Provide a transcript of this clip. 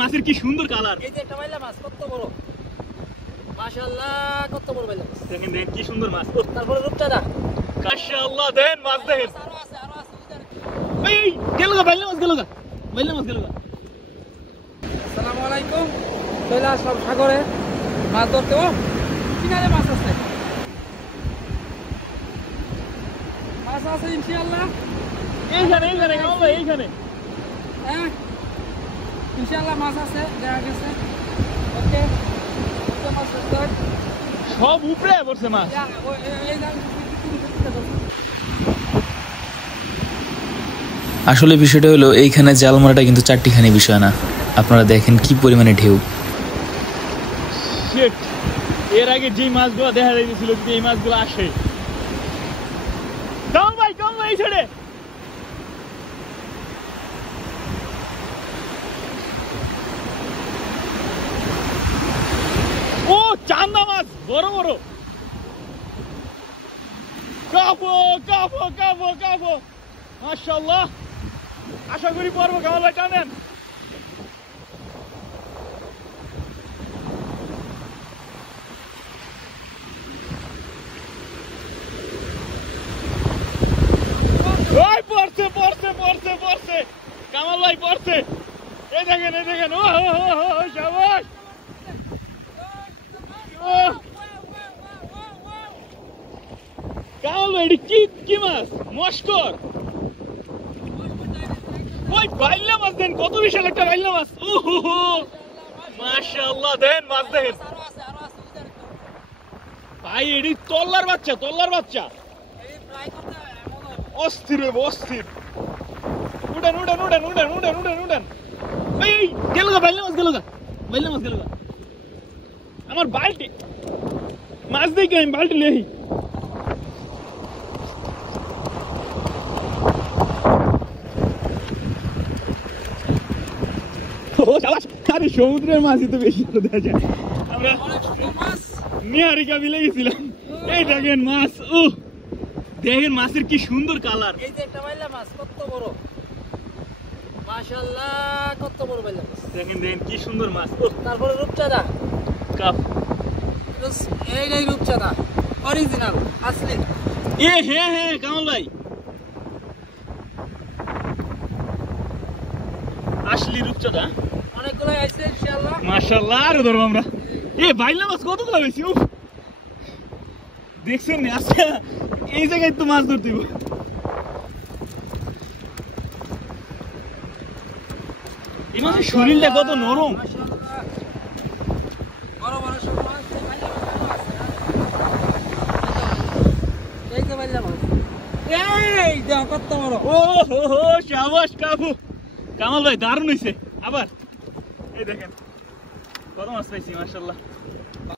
মাছের কি সুন্দর কালার। এই যে একটা বাইলা মাছ কত বড়, মাশাআল্লাহ কত বড় বাইলা মাছ। দেখেন দেখেন কি সুন্দর মাছ। তারপরে রূপচাঁদা, মাশাআল্লাহ দেন মাছ দেখেন। আরো আছে এই গেল গা বাইলা মাছ গেল গা, বাইলা মাছ গেল গা। আসসালামু আলাইকুম। চলে আসলাম সাগরে মাছ ধরতে। ও কিনারে মাছ আছে, মাছ আছে ইনশাআল্লাহ। এইখানে এইখানে কামাল ভাই এইখানে। হ্যাঁ ইনশাআল্লাহ মাছ আছে, দেখা গেছে। ওকে মাছ আছে সব উপরে পড়ছে মাছ। আসলে বিষয়টা হলো এইখানে জাল মারাটা কিন্তু চারটিখানি বিষয় না। আপনারা দেখেন কি পরিমাণে ঢেউ। শিট, এর আগে যে মাছগুলো দেখা যাইছিল যদি এই মাছগুলো আসে। কামাল ভাই এই ছেড়ে। ও চান্দা মাছ বড় বড়। কাপো কাপো কাপো কাপো, মাশাআল্লাহ। আশা করি পারবো। কামাল ভাই টানেন। ওই পড়ছে পড়ছে পড়ছে পড়ছে, কামাল ভাই পড়ছে। এই দেখেন ও শাবাশ। কামাল ভাই এটি কি মাছ? মস্কর। ওই বাইলা মাছ দেন, কত বিশাল একটা বাইলা মাছ। ওহো মাশাআল্লাহ দেন মাছ দেখেন ভাই। এটি তল্লার বাচ্চা। অস্থির অস্থির। উড়েন। এই গেল গা বাইলা মাছ গেল গা। আমার বালতি মাছ দেখে আমি বালতি লেহি। আরে সমুদ্রের মাছই তো বেশি দেখা যায়। আমরা নিহারিকা বিলে গেছিলাম। এই দেখেন মাছ। ও দেখেন মাছের কি সুন্দর কালার। এই যে একটা বাইলা মাছ কত বড়, মাশাআল্লাহ কত বড় বাইলা মাছ। দেখেন কি সুন্দর মাছ। তারপরে রূপচাঁদা কাপ। এই রূপচাঁদা অরিজিনাল আসলি। হ্যাঁ কামাল ভাই আসলি রূপচাঁদা অনেকগুলো আছে ইনশাআল্লাহ। মাশাআল্লাহ। আরো ধরবো আমরা। বাইলা মাছ কতগুলো বেশি। দেখছেন না আচ্ছা এই জায়গায় তো মাছ ধরতে হবে। এই মাছের শরীরটা কত নরম। বড় বড় সব মাছ। এই যে বাইলা মাছ, এই যে কত বড়। ও হো শাবাশ কাবু। কামাল ভাই দারুণ হইছে। আবার এই দেখেন কত মাছ পাইছি মাশাআল্লাহ।